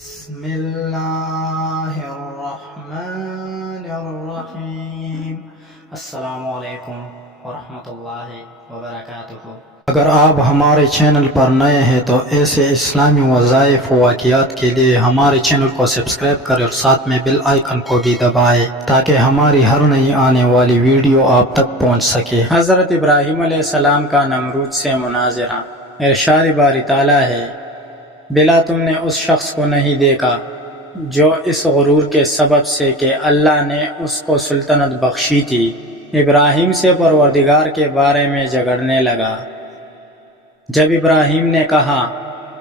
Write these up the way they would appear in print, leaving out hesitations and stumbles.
بسم اللہ الرحمن الرحیم۔ السلام علیکم ورحمۃ اللہ وبرکاتہ۔ اگر آپ ہمارے چینل پر نئے ہیں تو ایسے اسلامی وظائف و واقعات کے لیے ہمارے چینل کو سبسکرائب کریں اور ساتھ میں بیل آئیکن کو بھی دبائیں تاکہ ہماری ہر نئی آنے والی ویڈیو آپ تک پہنچ سکے۔ حضرت ابراہیم علیہ السلام کا نمرود سے مناظرہ۔ ارشاد باری تعالیٰ ہے، بلا تم نے اس شخص کو نہیں دیکھا جو اس غرور کے سبب سے کہ اللہ نے اس کو سلطنت بخشی تھی، ابراہیم سے پروردگار کے بارے میں جھگڑنے لگا۔ جب ابراہیم نے کہا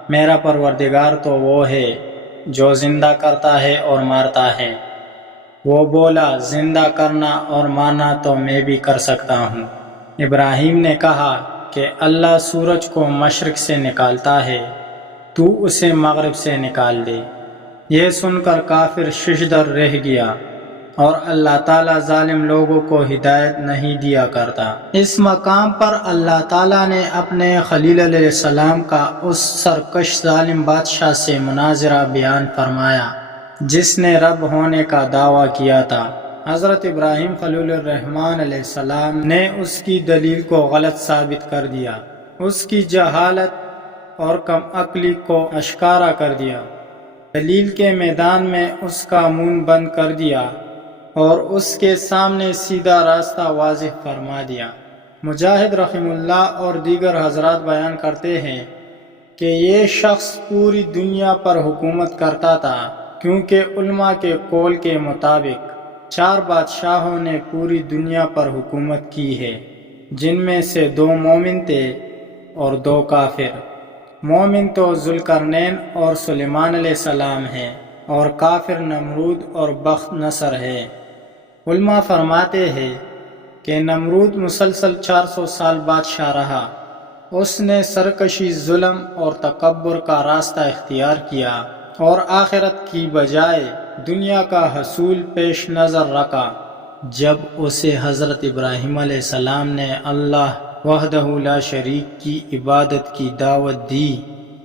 میرا پروردگار تو وہ ہے جو زندہ کرتا ہے اور مارتا ہے، وہ بولا زندہ کرنا اور مارنا تو میں بھی کر سکتا ہوں۔ ابراہیم نے کہا کہ اللہ سورج کو مشرق سے نکالتا ہے، تو اسے مغرب سے نکال دے۔ یہ سن کر کافر ششدر رہ گیا، اور اللہ تعالیٰ ظالم لوگوں کو ہدایت نہیں دیا کرتا۔ اس مقام پر اللہ تعالیٰ نے اپنے خلیل علیہ السلام کا اس سرکش ظالم بادشاہ سے مناظرہ بیان فرمایا جس نے رب ہونے کا دعویٰ کیا تھا۔ حضرت ابراہیم خلیل الرحمن علیہ السلام نے اس کی دلیل کو غلط ثابت کر دیا، اس کی جہالت اور کم عقلی کو اشکارا کر دیا، دلیل کے میدان میں اس کا منہ بند کر دیا اور اس کے سامنے سیدھا راستہ واضح فرما دیا۔ مجاہد رحمہ اللہ اور دیگر حضرات بیان کرتے ہیں کہ یہ شخص پوری دنیا پر حکومت کرتا تھا، کیونکہ علماء کے قول کے مطابق 4 بادشاہوں نے پوری دنیا پر حکومت کی ہے، جن میں سے 2 مومن تھے اور 2 کافر۔ مومن تو ذوالقرنین اور سلیمان علیہ السلام ہیں، اور کافر نمرود اور بخت نصر ہے۔ علماء فرماتے ہیں کہ نمرود مسلسل 400 سال بادشاہ رہا۔ اس نے سرکشی، ظلم اور تکبر کا راستہ اختیار کیا اور آخرت کی بجائے دنیا کا حصول پیش نظر رکھا۔ جب اسے حضرت ابراہیم علیہ السلام نے اللہ وحدہ لا شریک کی عبادت کی دعوت دی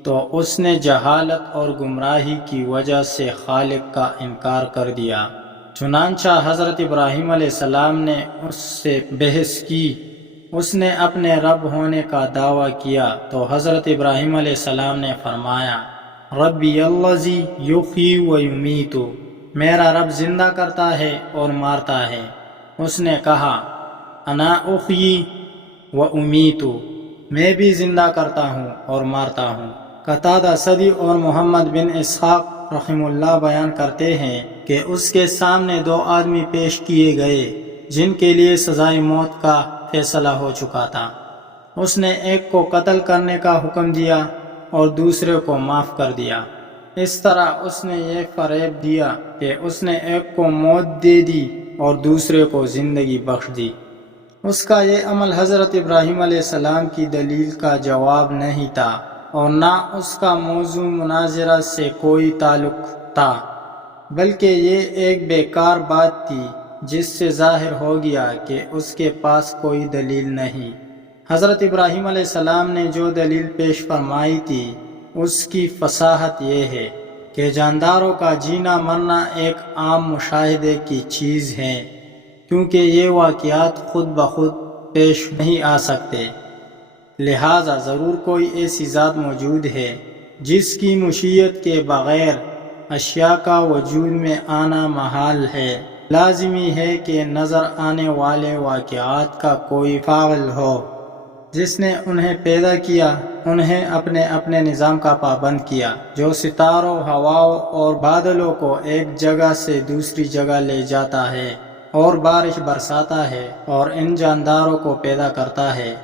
تو اس نے جہالت اور گمراہی کی وجہ سے خالق کا انکار کر دیا۔ چنانچہ حضرت ابراہیم علیہ السلام نے اس سے بحث کی، اس نے اپنے رب ہونے کا دعویٰ کیا تو حضرت ابراہیم علیہ السلام نے فرمایا، ربی الذی یحیی و یمیت، میرا رب زندہ کرتا ہے اور مارتا ہے۔ اس نے کہا، انا احیی و امیت، میں بھی زندہ کرتا ہوں اور مارتا ہوں۔ قتادہ سدی اور محمد بن اسحاق رحمہ اللہ بیان کرتے ہیں کہ اس کے سامنے 2 آدمی پیش کیے گئے جن کے لیے سزائے موت کا فیصلہ ہو چکا تھا۔ اس نے ایک کو قتل کرنے کا حکم دیا اور دوسرے کو معاف کر دیا۔ اس طرح اس نے یہ فریب دیا کہ اس نے ایک کو موت دے دی اور دوسرے کو زندگی بخش دی۔ اس کا یہ عمل حضرت ابراہیم علیہ السلام کی دلیل کا جواب نہیں تھا اور نہ اس کا موضوع مناظرہ سے کوئی تعلق تھا، بلکہ یہ ایک بیکار بات تھی جس سے ظاہر ہو گیا کہ اس کے پاس کوئی دلیل نہیں۔ حضرت ابراہیم علیہ السلام نے جو دلیل پیش فرمائی تھی اس کی فصاحت یہ ہے کہ جانداروں کا جینا مرنا ایک عام مشاہدے کی چیز ہے، کیونکہ یہ واقعات خود بخود پیش نہیں آ سکتے، لہٰذا ضرور کوئی ایسی ذات موجود ہے جس کی مشیت کے بغیر اشیاء کا وجود میں آنا محال ہے۔ لازمی ہے کہ نظر آنے والے واقعات کا کوئی فاعل ہو جس نے انہیں پیدا کیا، انہیں اپنے اپنے نظام کا پابند کیا، جو ستاروں، ہواؤں اور بادلوں کو ایک جگہ سے دوسری جگہ لے جاتا ہے اور بارش برساتا ہے، اور ان جانداروں کو پیدا کرتا ہے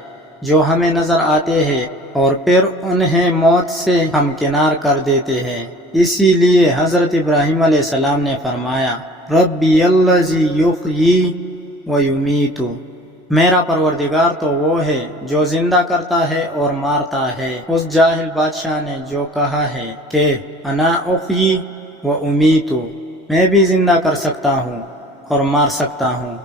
جو ہمیں نظر آتے ہیں اور پھر انہیں موت سے ہمکنار کر دیتے ہیں۔ اسی لیے حضرت ابراہیم علیہ السلام نے فرمایا، ربی الذی یحیی و یمیت، میرا پروردگار تو وہ ہے جو زندہ کرتا ہے اور مارتا ہے۔ اس جاہل بادشاہ نے جو کہا ہے کہ انا احیی و امیت، میں بھی زندہ کر سکتا ہوں اور مار سکتا ہوں،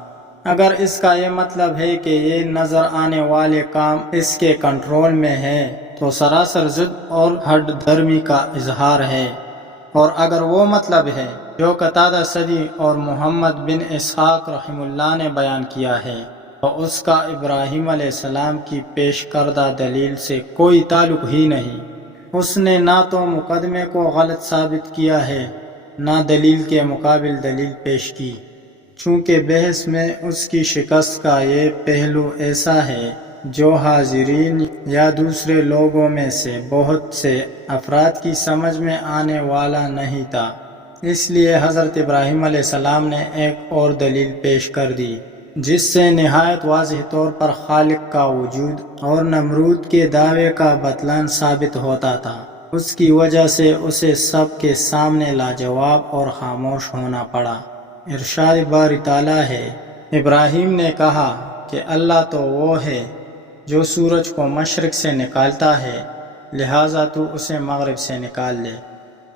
اگر اس کا یہ مطلب ہے کہ یہ نظر آنے والے کام اس کے کنٹرول میں ہے تو سراسر ضد اور ہٹ دھرمی کا اظہار ہے۔ اور اگر وہ مطلب ہے جو قتادہ سدی اور محمد بن اسحاق رحم اللہ نے بیان کیا ہے تو اس کا ابراہیم علیہ السلام کی پیش کردہ دلیل سے کوئی تعلق ہی نہیں۔ اس نے نہ تو مقدمے کو غلط ثابت کیا ہے نہ دلیل کے مقابل دلیل پیش کی، چونکہ بحث میں اس کی شکست کا یہ پہلو ایسا ہے جو حاضرین یا دوسرے لوگوں میں سے بہت سے افراد کی سمجھ میں آنے والا نہیں تھا، اس لیے حضرت ابراہیم علیہ السلام نے ایک اور دلیل پیش کر دی جس سے نہایت واضح طور پر خالق کا وجود اور نمرود کے دعوے کا بطلان ثابت ہوتا تھا۔ اس کی وجہ سے اسے سب کے سامنے لاجواب اور خاموش ہونا پڑا۔ ارشاد باری تعالیٰ ہے، ابراہیم نے کہا کہ اللہ تو وہ ہے جو سورج کو مشرق سے نکالتا ہے، لہٰذا تو اسے مغرب سے نکال لے،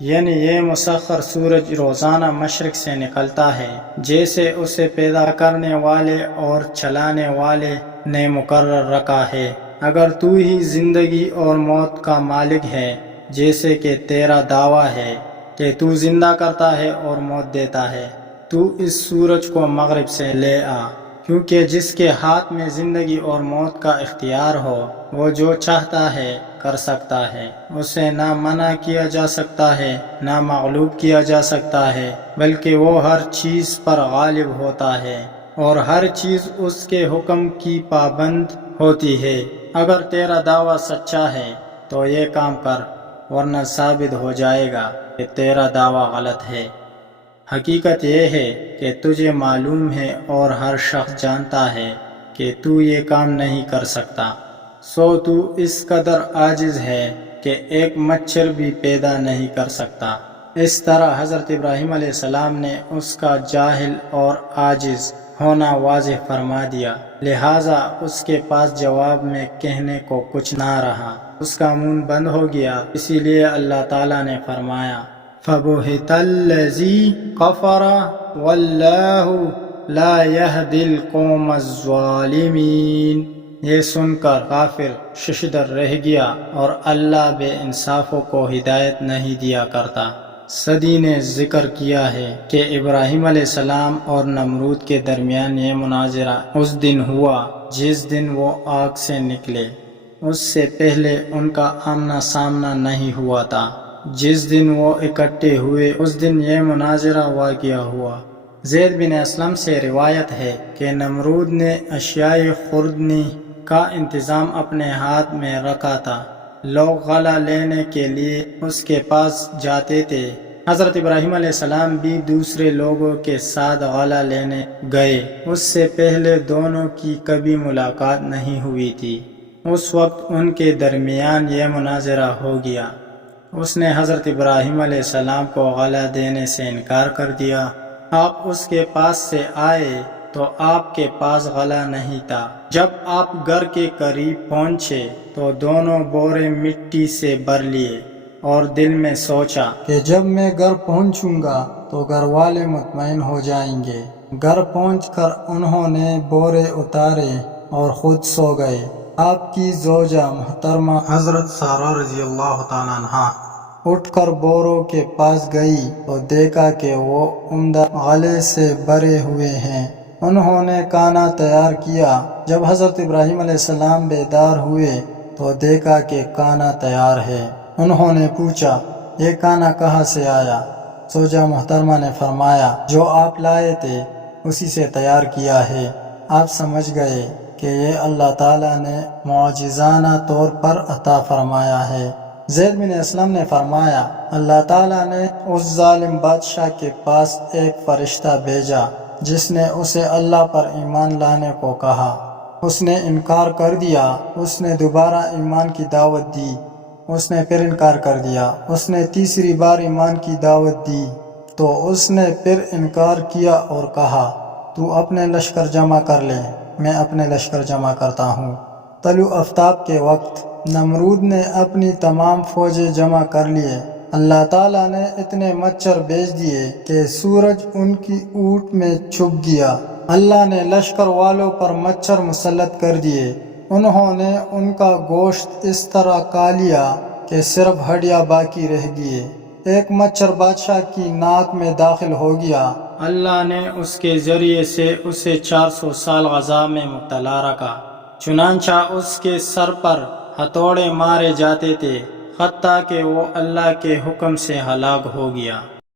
یعنی یہ مسخر سورج روزانہ مشرق سے نکلتا ہے جیسے اسے پیدا کرنے والے اور چلانے والے نے مقرر رکھا ہے۔ اگر تو ہی زندگی اور موت کا مالک ہے جیسے کہ تیرا دعویٰ ہے کہ تو زندہ کرتا ہے اور موت دیتا ہے، تو اس سورج کو مغرب سے لے آ، کیونکہ جس کے ہاتھ میں زندگی اور موت کا اختیار ہو وہ جو چاہتا ہے کر سکتا ہے، اسے نہ منع کیا جا سکتا ہے نہ مغلوب کیا جا سکتا ہے، بلکہ وہ ہر چیز پر غالب ہوتا ہے اور ہر چیز اس کے حکم کی پابند ہوتی ہے۔ اگر تیرا دعویٰ سچا ہے تو یہ کام کر، ورنہ ثابت ہو جائے گا کہ تیرا دعویٰ غلط ہے۔ حقیقت یہ ہے کہ تجھے معلوم ہے اور ہر شخص جانتا ہے کہ تو یہ کام نہیں کر سکتا، سو تو اس قدر عاجز ہے کہ ایک مچھر بھی پیدا نہیں کر سکتا۔ اس طرح حضرت ابراہیم علیہ السلام نے اس کا جاہل اور عاجز ہونا واضح فرما دیا، لہٰذا اس کے پاس جواب میں کہنے کو کچھ نہ رہا، اس کا منہ بند ہو گیا۔ اسی لیے اللہ تعالیٰ نے فرمایا فَبُهِتَ الَّذِي كَفَرَ وَاللَّهُ لَا يَهْدِي الْقَوْمَ الظَّالِمِينَ۔ یہ سن کر کافر ششدر رہ گیا اور اللہ بے انصافوں کو ہدایت نہیں دیا کرتا۔ سدی نے ذکر کیا ہے کہ ابراہیم علیہ السلام اور نمرود کے درمیان یہ مناظرہ اس دن ہوا جس دن وہ آگ سے نکلے، اس سے پہلے ان کا آمنا سامنا نہیں ہوا تھا۔ جس دن وہ اکٹھے ہوئے اس دن یہ مناظرہ واقع ہوا۔ زید بن اسلم سے روایت ہے کہ نمرود نے اشیاء خوردنی کا انتظام اپنے ہاتھ میں رکھا تھا، لوگ غلہ لینے کے لیے اس کے پاس جاتے تھے، حضرت ابراہیم علیہ السلام بھی دوسرے لوگوں کے ساتھ غلہ لینے گئے۔ اس سے پہلے دونوں کی کبھی ملاقات نہیں ہوئی تھی، اس وقت ان کے درمیان یہ مناظرہ ہو گیا۔ اس نے حضرت ابراہیم علیہ السلام کو غلہ دینے سے انکار کر دیا۔ آپ اس کے پاس سے آئے تو آپ کے پاس غلہ نہیں تھا۔ جب آپ گھر کے قریب پہنچے تو دونوں بورے مٹی سے بھر لیے اور دل میں سوچا کہ جب میں گھر پہنچوں گا تو گھر والے مطمئن ہو جائیں گے۔ گھر پہنچ کر انہوں نے بورے اتارے اور خود سو گئے۔ آپ کی زوجہ محترمہ حضرت سارہ رضی اللہ تعالیٰ عنہا اٹھ کر بوروں کے پاس گئی تو دیکھا کہ وہ عمدہ غلے سے بھرے ہوئے ہیں۔ انہوں نے کھانا تیار کیا۔ جب حضرت ابراہیم علیہ السلام بیدار ہوئے تو دیکھا کہ کھانا تیار ہے۔ انہوں نے پوچھا یہ کھانا کہاں سے آیا؟ زوجہ محترمہ نے فرمایا جو آپ لائے تھے اسی سے تیار کیا ہے۔ آپ سمجھ گئے کہ یہ اللہ تعالیٰ نے معجزانہ طور پر عطا فرمایا ہے۔ زید بن اسلم نے فرمایا اللہ تعالیٰ نے اس ظالم بادشاہ کے پاس ایک فرشتہ بھیجا جس نے اسے اللہ پر ایمان لانے کو کہا۔ اس نے انکار کر دیا۔ اس نے دوبارہ ایمان کی دعوت دی، اس نے پھر انکار کر دیا۔ اس نے تیسری بار ایمان کی دعوت دی تو اس نے پھر انکار کیا اور کہا تو اپنے لشکر جمع کر لے، میں اپنے لشکر جمع کرتا ہوں۔ طلوع آفتاب کے وقت نمرود نے اپنی تمام فوجیں جمع کر لیے۔ اللہ تعالیٰ نے اتنے مچھر بھیج دیے کہ سورج ان کی اونٹ میں چھپ گیا۔ اللہ نے لشکر والوں پر مچھر مسلط کر دیے۔ انہوں نے ان کا گوشت اس طرح کھا لیا کہ صرف ہڈیاں باقی رہ گئے۔ ایک مچھر بادشاہ کی ناک میں داخل ہو گیا۔ اللہ نے اس کے ذریعے سے اسے 400 سال عذاب میں مبتلا رکھا، چنانچہ اس کے سر پر ہتھوڑے مارے جاتے تھے، حتیٰ کہ وہ اللہ کے حکم سے ہلاک ہو گیا۔